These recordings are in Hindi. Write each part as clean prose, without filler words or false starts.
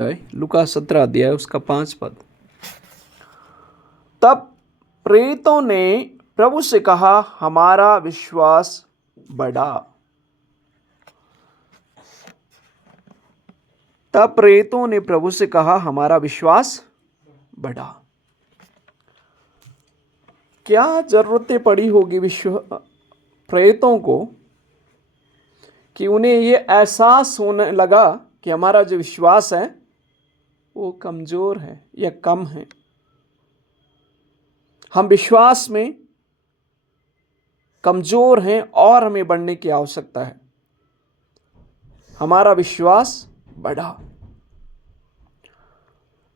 लूका 17 अध्याय उसका 5 पद। तब प्रेरितों ने प्रभु से कहा, हमारा विश्वास बढ़ा। तब प्रेरितों ने प्रभु से कहा, हमारा विश्वास बढ़ा। क्या जरूरतें पड़ी होगी प्रेरितों को कि उन्हें ये एहसास होने लगा कि हमारा जो विश्वास है वो कमजोर है या कम है। हम विश्वास में कमजोर हैं और हमें बढ़ने की आवश्यकता है। हमारा विश्वास बढ़ा।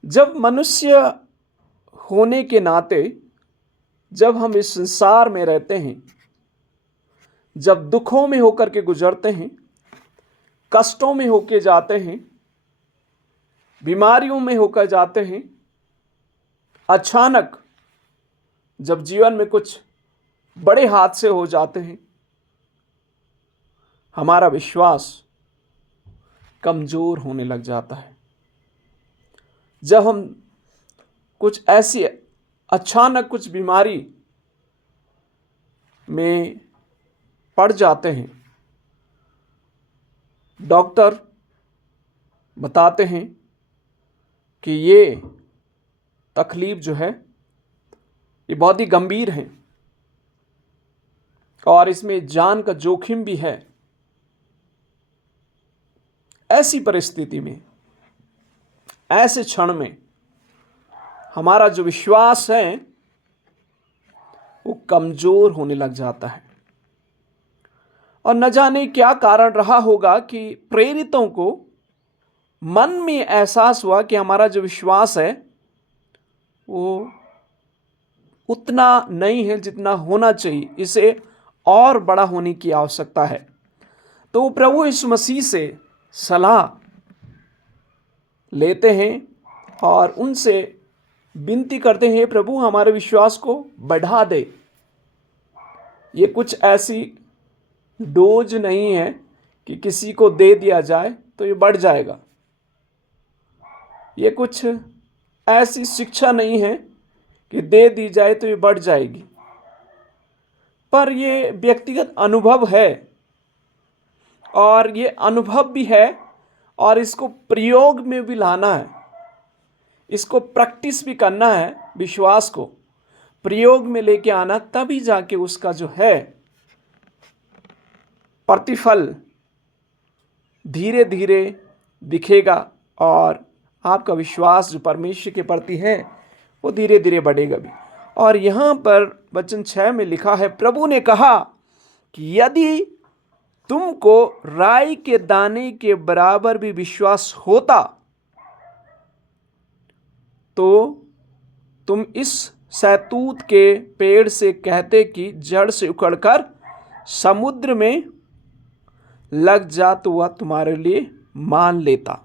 जब मनुष्य होने के नाते जब हम इस संसार में रहते हैं, जब दुखों में होकर के गुजरते हैं, कष्टों में होकर जाते हैं, बीमारियों में होकर जाते हैं, अचानक जब जीवन में कुछ बड़े हादसे हो जाते हैं, हमारा विश्वास कमजोर होने लग जाता है। जब हम कुछ ऐसी अचानक कुछ बीमारी में पड़ जाते हैं, डॉक्टर बताते हैं कि ये तकलीफ जो है ये बहुत ही गंभीर है और इसमें जान का जोखिम भी है। ऐसी परिस्थिति में, ऐसे क्षण में हमारा जो विश्वास है वो कमजोर होने लग जाता है। और न जाने क्या कारण रहा होगा कि प्रेरितों को मन में एहसास हुआ कि हमारा जो विश्वास है वो उतना नहीं है जितना होना चाहिए, इसे और बड़ा होने की आवश्यकता है। तो वो प्रभु यीशु मसीह से सलाह लेते हैं और उनसे विनती करते हैं, प्रभु हमारे विश्वास को बढ़ा दे। ये कुछ ऐसी डोज नहीं है कि किसी को दे दिया जाए तो ये बढ़ जाएगा। ये कुछ ऐसी शिक्षा नहीं है कि दे दी जाए तो ये बढ़ जाएगी, पर ये व्यक्तिगत अनुभव है और ये अनुभव भी है और इसको प्रयोग में भी लाना है, इसको प्रैक्टिस भी करना है। विश्वास को प्रयोग में लेके आना, तभी जाके उसका जो है प्रतिफल धीरे धीरे दिखेगा और आपका विश्वास जो परमेश्वर के प्रति है वो धीरे धीरे बढ़ेगा भी। और यहाँ पर वचन 6 में लिखा है, प्रभु ने कहा कि यदि तुमको राई के दाने के बराबर भी विश्वास होता तो तुम इस शहतूत के पेड़ से कहते कि जड़ से उखड़कर समुद्र में लग जा, तो वह तुम्हारे लिए मान लेता।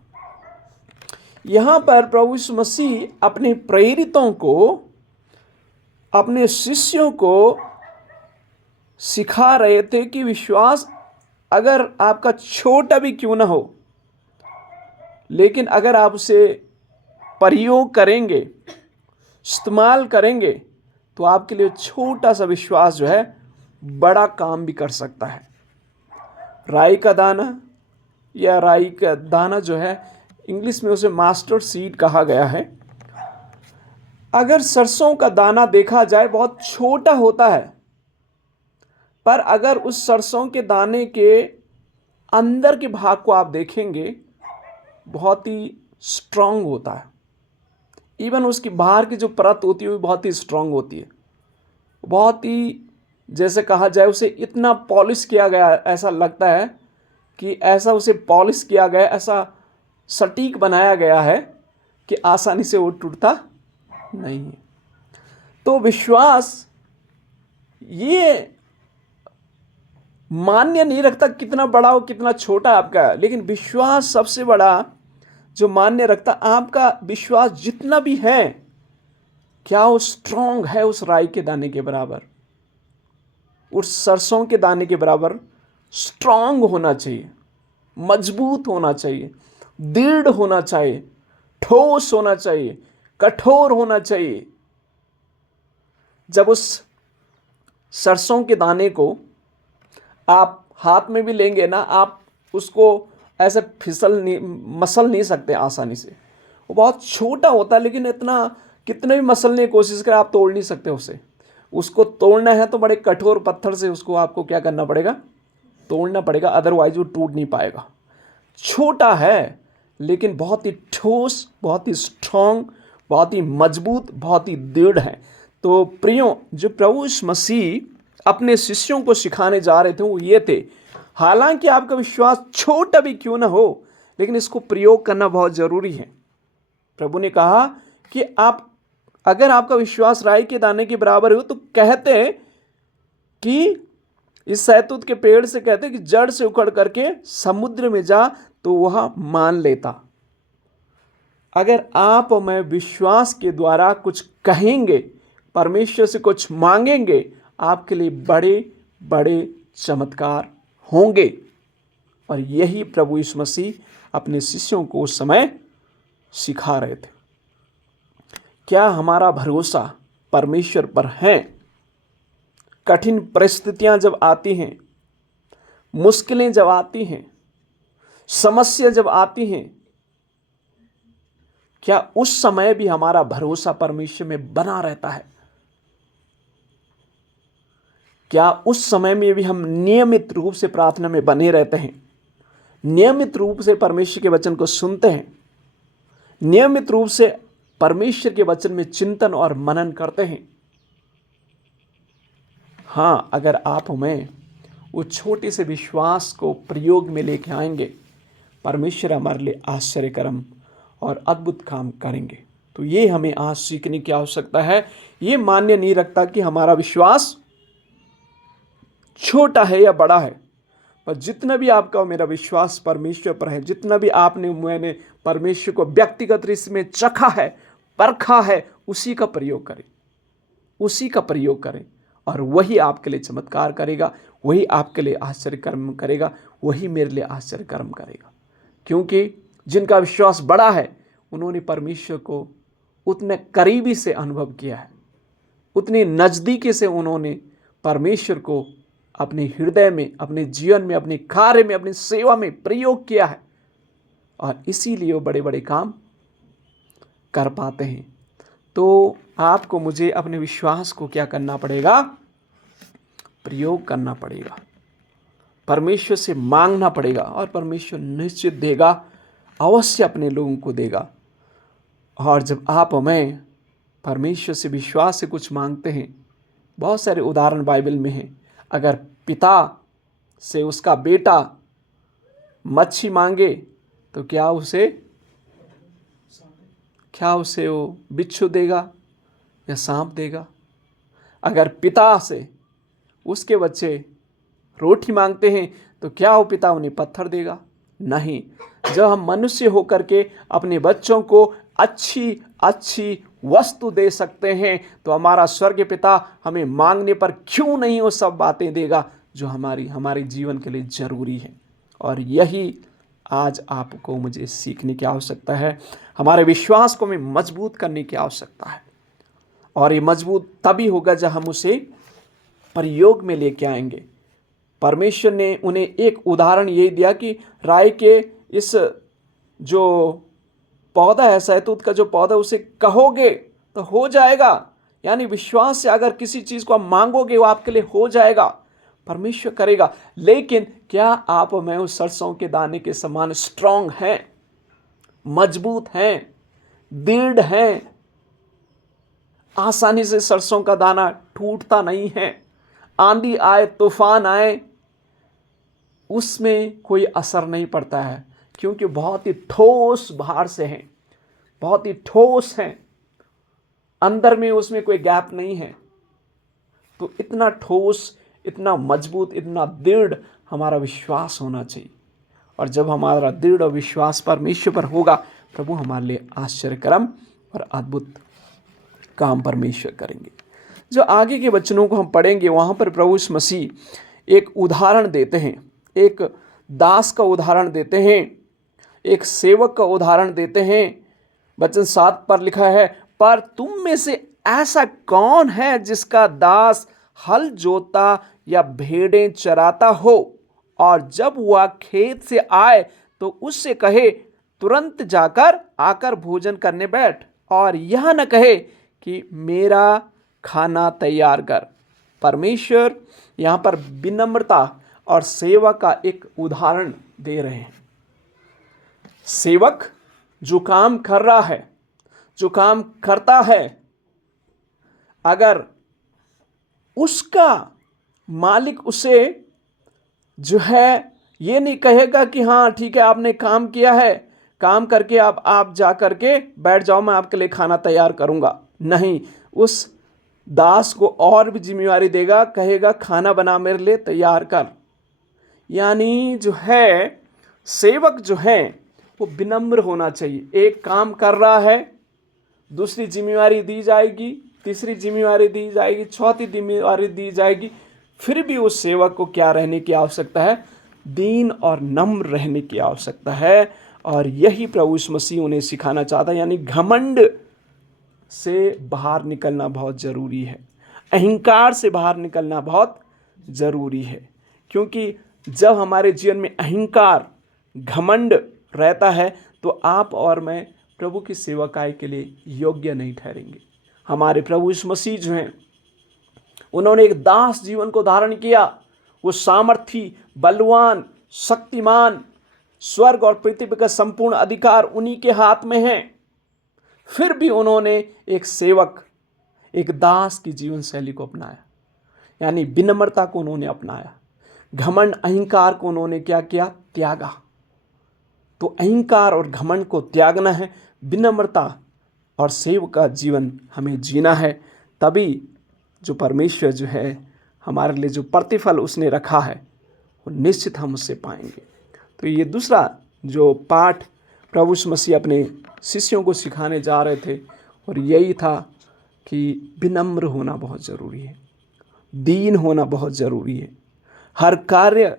यहाँ पर प्रभु यीशु मसीह अपने प्रेरितों को, अपने शिष्यों को सिखा रहे थे कि विश्वास अगर आपका छोटा भी क्यों ना हो, लेकिन अगर आप उसे प्रयोग करेंगे, इस्तेमाल करेंगे, तो आपके लिए छोटा सा विश्वास जो है बड़ा काम भी कर सकता है। राई का दाना या राई का दाना जो है, इंग्लिश में उसे मास्टर्ड सीड कहा गया है। अगर सरसों का दाना देखा जाए बहुत छोटा होता है, पर अगर उस सरसों के दाने के अंदर के भाग को आप देखेंगे बहुत ही स्ट्रांग होता है। इवन उसकी बाहर की जो परत होती है वो बहुत ही स्ट्रांग होती है, बहुत ही, जैसे कहा जाए उसे इतना पॉलिश किया गया, ऐसा लगता है कि ऐसा उसे पॉलिश किया गया, ऐसा सटीक बनाया गया है कि आसानी से वो टूटता नहीं है। तो विश्वास ये मान्य नहीं रखता कितना बड़ा हो कितना छोटा आपका है, लेकिन विश्वास सबसे बड़ा जो मान्य रखता, आपका विश्वास जितना भी है, क्या वो स्ट्रांग है उस राई के दाने के बराबर, उस सरसों के दाने के बराबर स्ट्रांग होना चाहिए, मजबूत होना चाहिए, दृढ़ होना चाहिए, ठोस होना चाहिए, कठोर होना चाहिए। जब उस सरसों के दाने को आप हाथ में भी लेंगे ना, आप उसको ऐसे मसल नहीं सकते आसानी से। वो बहुत छोटा होता है, लेकिन इतना कितने भी मसलने की कोशिश करें आप तोड़ नहीं सकते उसे। उसको तोड़ना है तो बड़े कठोर पत्थर से उसको आपको क्या करना पड़ेगा, तोड़ना पड़ेगा, अदरवाइज वो टूट नहीं पाएगा। छोटा है लेकिन बहुत ही ठोस, बहुत ही स्ट्रांग, बहुत ही मजबूत, बहुत ही दृढ़ है। तो प्रियो, जो प्रभु यीशु मसीह अपने शिष्यों को सिखाने जा रहे थे वो ये थे, हालांकि आपका विश्वास छोटा भी क्यों ना हो, लेकिन इसको प्रयोग करना बहुत जरूरी है। प्रभु ने कहा कि अगर आपका विश्वास राई के दाने के बराबर हो, तो कहते हैं कि इस सहतूत के पेड़ से कहते हैं कि जड़ से उखड़ करके समुद्र में जा, तो वह मान लेता। अगर आप और मैं विश्वास के द्वारा कुछ कहेंगे, परमेश्वर से कुछ मांगेंगे, आपके लिए बड़े बड़े चमत्कार होंगे। और यही प्रभु यीशु मसीह अपने शिष्यों को उस समय सिखा रहे थे। क्या हमारा भरोसा परमेश्वर पर है? कठिन परिस्थितियां जब आती हैं, मुश्किलें जब आती हैं, समस्या जब आती हैं, क्या उस समय भी हमारा भरोसा परमेश्वर में बना रहता है? क्या उस समय में भी हम नियमित रूप से प्रार्थना में बने रहते हैं, नियमित रूप से परमेश्वर के वचन को सुनते हैं, नियमित रूप से परमेश्वर के वचन में चिंतन और मनन करते हैं? हाँ, अगर आप हमें वो छोटे से विश्वास को प्रयोग में लेके आएंगे, परमेश्वर हमारे लिए आश्चर्य कर्म और अद्भुत काम करेंगे। तो ये हमें आज सीखने की आवश्यकता है। ये मान्य नहीं रखता कि हमारा विश्वास छोटा है या बड़ा है, पर जितना भी आपका और मेरा विश्वास परमेश्वर पर है, जितना भी मैंने परमेश्वर को व्यक्तिगत रीति में चखा है, परखा है, उसी का प्रयोग करें, उसी का प्रयोग करें, और वही आपके लिए चमत्कार करेगा, वही आपके लिए आश्चर्य कर्म करेगा, वही मेरे लिए आश्चर्य कर्म करेगा। क्योंकि जिनका विश्वास बड़ा है, उन्होंने परमेश्वर को उतने करीबी से अनुभव किया है, उतनी नज़दीकी से उन्होंने परमेश्वर को अपने हृदय में, अपने जीवन में, अपने कार्य में, अपनी सेवा में प्रयोग किया है, और इसीलिए वो बड़े बड़े काम कर पाते हैं। तो आपको मुझे अपने विश्वास को क्या करना पड़ेगा? प्रयोग करना पड़ेगा, परमेश्वर से मांगना पड़ेगा, और परमेश्वर निश्चित देगा, अवश्य अपने लोगों को देगा। और जब आप हमें परमेश्वर से विश्वास से कुछ मांगते हैं, बहुत सारे उदाहरण बाइबल में हैं। अगर पिता से उसका बेटा मच्छी मांगे तो क्या उसे वो बिच्छू देगा या सांप देगा? अगर पिता से उसके बच्चे रोटी मांगते हैं तो क्या वो पिता उन्हें पत्थर देगा? नहीं। जब हम मनुष्य होकर के अपने बच्चों को अच्छी अच्छी वस्तु दे सकते हैं, तो हमारा स्वर्गीय पिता हमें मांगने पर क्यों नहीं वो सब बातें देगा जो हमारे जीवन के लिए जरूरी है। और यही आज आपको मुझे सीखने की आवश्यकता है। हमारे विश्वास को हमें मजबूत करने की आवश्यकता है, और ये मजबूत तभी होगा जब हम उसे प्रयोग में लेके आएंगे। परमेश्वर ने उन्हें एक उदाहरण यही दिया कि राई के इस जो पौधा है, सहतूत का जो पौधा, उसे कहोगे तो हो जाएगा। यानी विश्वास से अगर किसी चीज़ को आप मांगोगे, वो आपके लिए हो जाएगा, परमेश्वर करेगा। लेकिन क्या आप और मैं उस सरसों के दाने के समान स्ट्रांग हैं, मजबूत हैं, दृढ़ हैं? आसानी से सरसों का दाना टूटता नहीं है। आंधी आए, तूफान आए, उसमें कोई असर नहीं पड़ता है, क्योंकि बहुत ही ठोस बाहर से हैं, बहुत ही ठोस हैं, अंदर में उसमें कोई गैप नहीं है। तो इतना ठोस, इतना मजबूत, इतना दृढ़ हमारा विश्वास होना चाहिए। और जब हमारा दृढ़ विश्वास परमेश्वर पर होगा, प्रभु हमारे लिए आश्चर्य कर्म और अद्भुत काम परमेश्वर करेंगे। जो आगे के वचनों को हम पढ़ेंगे, वहाँ पर प्रभु यीशु मसीह एक उदाहरण देते हैं, एक दास का उदाहरण देते हैं, एक सेवक का उदाहरण देते हैं, वचन 7 पर लिखा है, पर तुम में से ऐसा कौन है जिसका दास हल जोता या भेड़ें चराता हो, और जब वह खेत से आए तो उससे कहे तुरंत जाकर आकर भोजन करने बैठ, और यह न कहे कि मेरा खाना तैयार कर। परमेश्वर यहाँ पर विनम्रता और सेवा का एक उदाहरण दे रहे हैं। सेवक जो काम कर रहा है, जो काम करता है, अगर उसका मालिक उसे जो है ये नहीं कहेगा कि हाँ ठीक है आपने काम किया है, काम करके आप जा करके बैठ जाओ, मैं आपके लिए खाना तैयार करूँगा। नहीं, उस दास को और भी जिम्मेवारी देगा, कहेगा खाना बना मेरे लिए तैयार कर। यानी जो है सेवक जो है वो विनम्र होना चाहिए। एक काम कर रहा है, दूसरी जिम्मेवारी दी जाएगी, तीसरी जिम्मेवारी दी जाएगी, चौथी जिम्मेवारी दी जाएगी, फिर भी उस सेवक को क्या रहने की आवश्यकता है? दीन और नम्र रहने की आवश्यकता है। और यही प्रभु यीशु मसीह उन्हें सिखाना चाहता है। यानी घमंड से बाहर निकलना बहुत ज़रूरी है, अहंकार से बाहर निकलना बहुत ज़रूरी है। क्योंकि जब हमारे जीवन में अहंकार, घमंड रहता है तो आप और मैं प्रभु की सेवकाई के लिए योग्य नहीं ठहरेंगे। हमारे प्रभु यीशु मसीह जो हैं, उन्होंने एक दास जीवन को धारण किया। वो सामर्थी, बलवान, शक्तिमान, स्वर्ग और पृथ्वी का संपूर्ण अधिकार उन्हीं के हाथ में है। फिर भी उन्होंने एक सेवक, एक दास की जीवन शैली को अपनाया। यानी विनम्रता को उन्होंने अपनाया, घमंड अहंकार को उन्होंने क्या किया? त्यागा। तो अहंकार और घमंड को त्यागना है, विनम्रता और सेवक का जीवन हमें जीना है। तभी जो परमेश्वर जो है हमारे लिए जो प्रतिफल उसने रखा है वो निश्चित हम उससे पाएंगे। तो ये दूसरा जो पाठ प्रभु यीशु मसीह अपने शिष्यों को सिखाने जा रहे थे, और यही था कि विनम्र होना बहुत ज़रूरी है, दीन होना बहुत ज़रूरी है। हर कार्य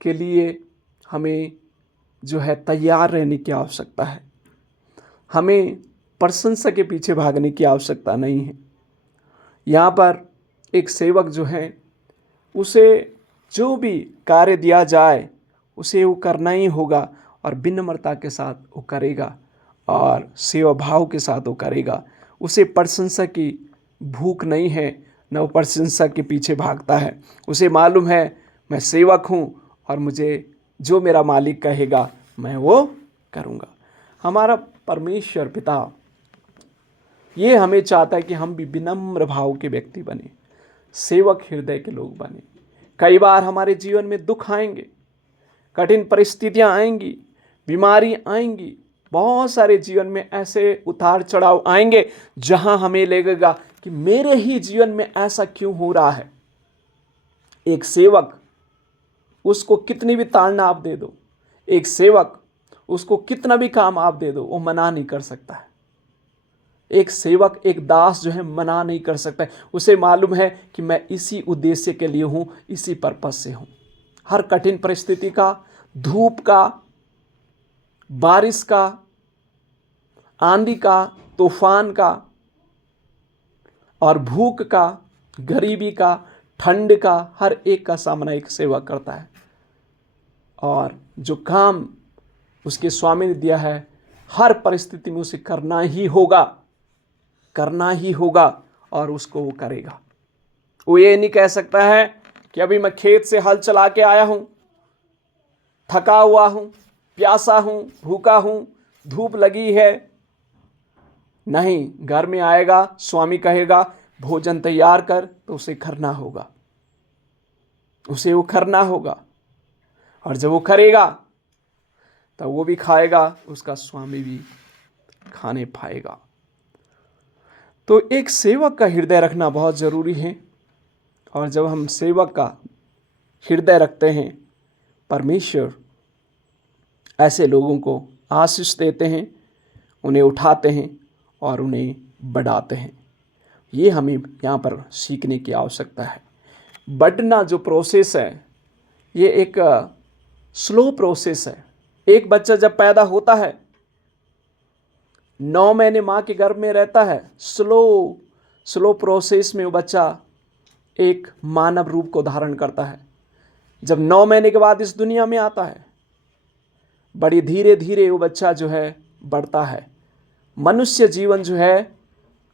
के लिए हमें जो है तैयार रहने की आवश्यकता है। हमें प्रशंसा के पीछे भागने की आवश्यकता नहीं है। यहाँ पर एक सेवक जो है, उसे जो भी कार्य दिया जाए उसे वो करना ही होगा, और विनम्रता के साथ वो करेगा और सेवा भाव के साथ वो करेगा। उसे प्रशंसा की भूख नहीं है, न वो प्रशंसा के पीछे भागता है। उसे मालूम है मैं सेवक हूँ और मुझे जो मेरा मालिक कहेगा मैं वो करूँगा। हमारा परमेश्वर पिता ये हमें चाहता है कि हम भी विनम्र भाव के व्यक्ति बने, सेवक हृदय के लोग बने। कई बार हमारे जीवन में दुख आएंगे, कठिन परिस्थितियां आएंगी, बीमारी आएंगी, बहुत सारे जीवन में ऐसे उतार चढ़ाव आएंगे जहां हमें लगेगा कि मेरे ही जीवन में ऐसा क्यों हो रहा है। एक सेवक, उसको कितनी भी ताड़ना आप दे दो, एक सेवक उसको कितना भी काम आप दे दो, वो मना नहीं कर सकता है। एक सेवक, एक दास जो है मना नहीं कर सकता है। उसे मालूम है कि मैं इसी उद्देश्य के लिए हूँ, इसी पर्पस से हूँ। हर कठिन परिस्थिति का, धूप का, बारिश का, आंधी का, तूफान का, और भूख का, गरीबी का, ठंड का, हर एक का सामना एक सेवक करता है। और जो काम उसके स्वामी ने दिया है, हर परिस्थिति में उसे करना ही होगा, करना ही होगा, और उसको वो करेगा। वो ये नहीं कह सकता है कि अभी मैं खेत से हल चला के आया हूँ, थका हुआ हूँ, प्यासा हूँ, भूखा हूँ, धूप लगी है। नहीं, घर में आएगा, स्वामी कहेगा भोजन तैयार कर, तो उसे करना होगा, उसे वो करना होगा। और जब वो करेगा तब वो भी खाएगा, उसका स्वामी भी खाने पाएगा। तो एक सेवक का हृदय रखना बहुत ज़रूरी है। और जब हम सेवक का हृदय रखते हैं, परमेश्वर ऐसे लोगों को आशीष देते हैं, उन्हें उठाते हैं और उन्हें बढ़ाते हैं। ये हमें यहाँ पर सीखने की आवश्यकता है। बढ़ना जो प्रोसेस है, ये एक स्लो प्रोसेस है। एक बच्चा जब पैदा होता है 9 महीने माँ के गर्भ में रहता है, स्लो प्रोसेस में वो बच्चा एक मानव रूप को धारण करता है। जब 9 महीने के बाद इस दुनिया में आता है, बड़ी धीरे धीरे वो बच्चा जो है बढ़ता है। मनुष्य जीवन जो है,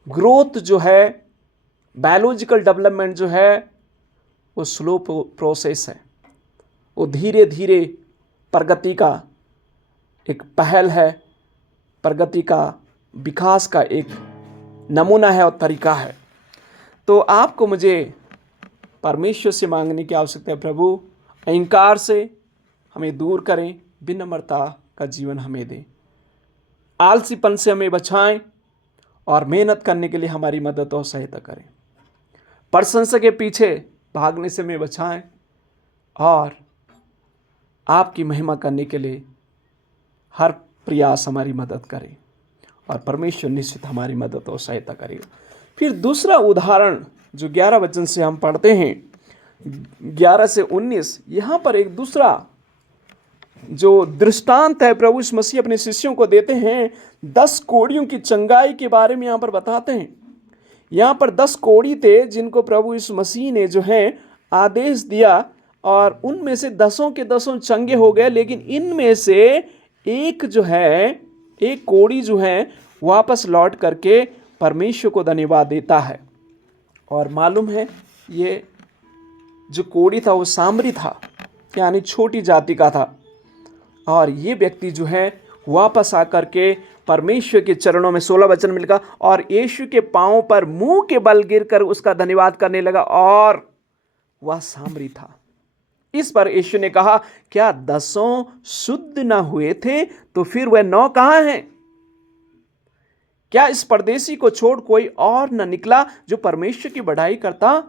ग्रोथ जो है, बायोलॉजिकल डेवलपमेंट जो है, वो स्लो प्रोसेस है। वो धीरे धीरे प्रगति का एक पहल है, प्रगति का, विकास का एक नमूना है और तरीका है। तो आपको मुझे परमेश्वर से मांगने की आवश्यकता है, प्रभु अहंकार से हमें दूर करें, विनम्रता का जीवन हमें दें, आलसीपन से हमें बचाएं और मेहनत करने के लिए हमारी मदद और सहायता करें। प्रशंसा के पीछे भागने से हमें बचाएं और आपकी महिमा करने के लिए हर प्रयास हमारी मदद करे और परमेश्वर निश्चित हमारी मदद और सहायता करेगा। फिर दूसरा उदाहरण जो 11 वचन से हम पढ़ते हैं, 11 से 19, यहाँ पर एक दूसरा जो दृष्टांत है प्रभु यीशु मसीह अपने शिष्यों को देते हैं। 10 कोढ़ियों की चंगाई के बारे में यहाँ पर बताते हैं। यहाँ पर 10 कोढ़ी थे जिनको प्रभु यीशु मसीह ने जो है आदेश दिया और उनमें से 10 के 10 चंगे हो गए, लेकिन इनमें से एक जो है, एक कोढ़ी जो है वापस लौट करके परमेश्वर को धन्यवाद देता है। और मालूम है ये जो कोढ़ी था वो सामरी था, यानी छोटी जाति का था। और ये व्यक्ति जो है वापस आकर के परमेश्वर के चरणों में 16 वचन में लिखा, और यीशु के पांवों पर मुंह के बल गिरकर उसका धन्यवाद करने लगा, और वह सामरी था। इस पर यीशु ने कहा, क्या 10 शुद्ध न हुए थे तो फिर वह 9 कहां हैं? क्या इस परदेसी को छोड़ कोई और न निकला जो परमेश्वर की बढ़ाई करता?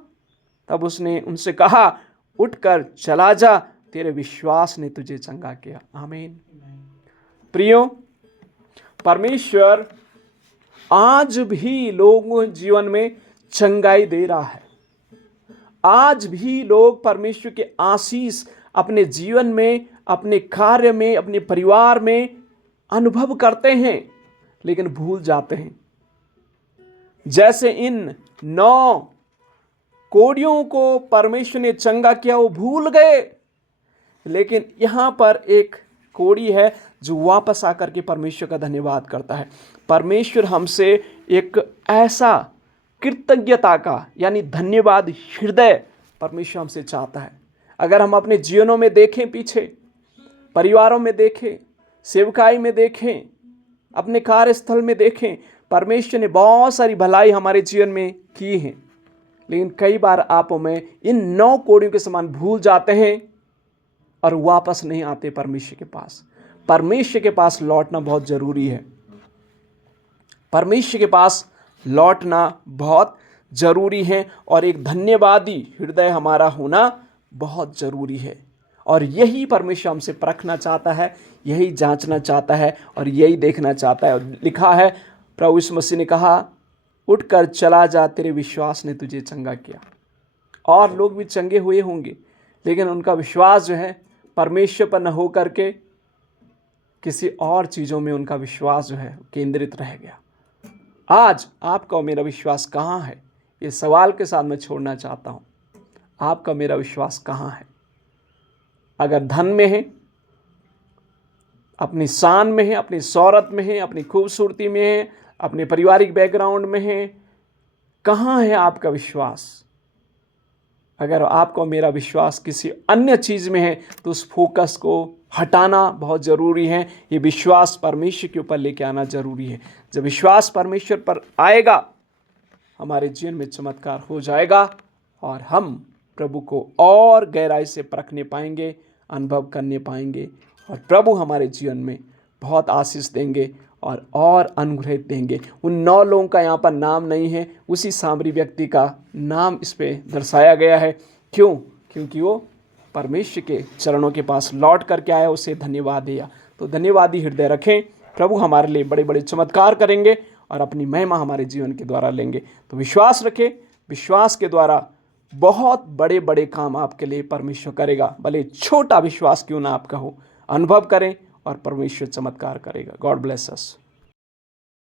तब उसने उनसे कहा, उठकर चला जा, तेरे विश्वास ने तुझे चंगा किया। आमीन। प्रियो, परमेश्वर आज भी लोगों के जीवन में चंगाई दे रहा है। आज भी लोग परमेश्वर के आशीष अपने जीवन में, अपने कार्य में, अपने परिवार में अनुभव करते हैं, लेकिन भूल जाते हैं। जैसे इन 9 कोढ़ियों को परमेश्वर ने चंगा किया, वो भूल गए, लेकिन यहां पर एक कोढ़ी है जो वापस आकर के परमेश्वर का धन्यवाद करता है। परमेश्वर हमसे एक ऐसा कृतज्ञता का, यानी धन्यवाद हृदय परमेश्वर हमसे चाहता है। अगर हम अपने जीवनों में देखें, पीछे परिवारों में देखें, सेवकाई में देखें, अपने कार्यस्थल में देखें, परमेश्वर ने बहुत सारी भलाई हमारे जीवन में की है, लेकिन कई बार आप में इन 9 कोढ़ियों के समान भूल जाते हैं और वापस नहीं आते परमेश्वर के पास। परमेश्वर के पास लौटना बहुत जरूरी है। परमेश्वर के पास लौटना बहुत जरूरी है और एक धन्यवादी हृदय हमारा होना बहुत जरूरी है। और यही परमेश्वर हमसे परखना चाहता है, यही जांचना चाहता है और यही देखना चाहता है। लिखा है, प्रभु यीशु मसीह ने कहा, उठकर चला जा, तेरे विश्वास ने तुझे चंगा किया। और लोग भी चंगे हुए होंगे, लेकिन उनका विश्वास जो है परमेश्वर पर न हो करके किसी और चीज़ों में उनका विश्वास जो है केंद्रित रह गया। आज आपका और मेरा विश्वास कहाँ है? ये सवाल के साथ मैं छोड़ना चाहता हूँ। आपका मेरा विश्वास कहाँ है? अगर धन में है, अपनी शान में है, अपनी शौहरत में है, अपनी खूबसूरती में है, अपने पारिवारिक बैकग्राउंड में है, कहाँ है आपका विश्वास? अगर आपको मेरा विश्वास किसी अन्य चीज़ में है तो उस फोकस को हटाना बहुत ज़रूरी है। ये विश्वास परमेश्वर के ऊपर लेके आना ज़रूरी है। जब विश्वास परमेश्वर पर आएगा, हमारे जीवन में चमत्कार हो जाएगा और हम प्रभु को और गहराई से परखने पाएंगे, अनुभव करने पाएंगे, और प्रभु हमारे जीवन में बहुत आशीष देंगे और अनुग्रह देंगे। उन 9 लोगों का यहाँ पर नाम नहीं है, उसी सामरी व्यक्ति का नाम इस पे दर्शाया गया है। क्यों? क्योंकि वो परमेश्वर के चरणों के पास लौट करके आया, उसे धन्यवाद दिया। तो धन्यवादी हृदय रखें। प्रभु हमारे लिए बड़े बड़े चमत्कार करेंगे और अपनी महिमा हमारे जीवन के द्वारा लेंगे। तो विश्वास रखें, विश्वास के द्वारा बहुत बड़े बड़े काम आपके लिए परमेश्वर करेगा। भले छोटा विश्वास क्यों ना आपका हो, अनुभव करें और परमेश्वर चमत्कार करेगा। God bless us.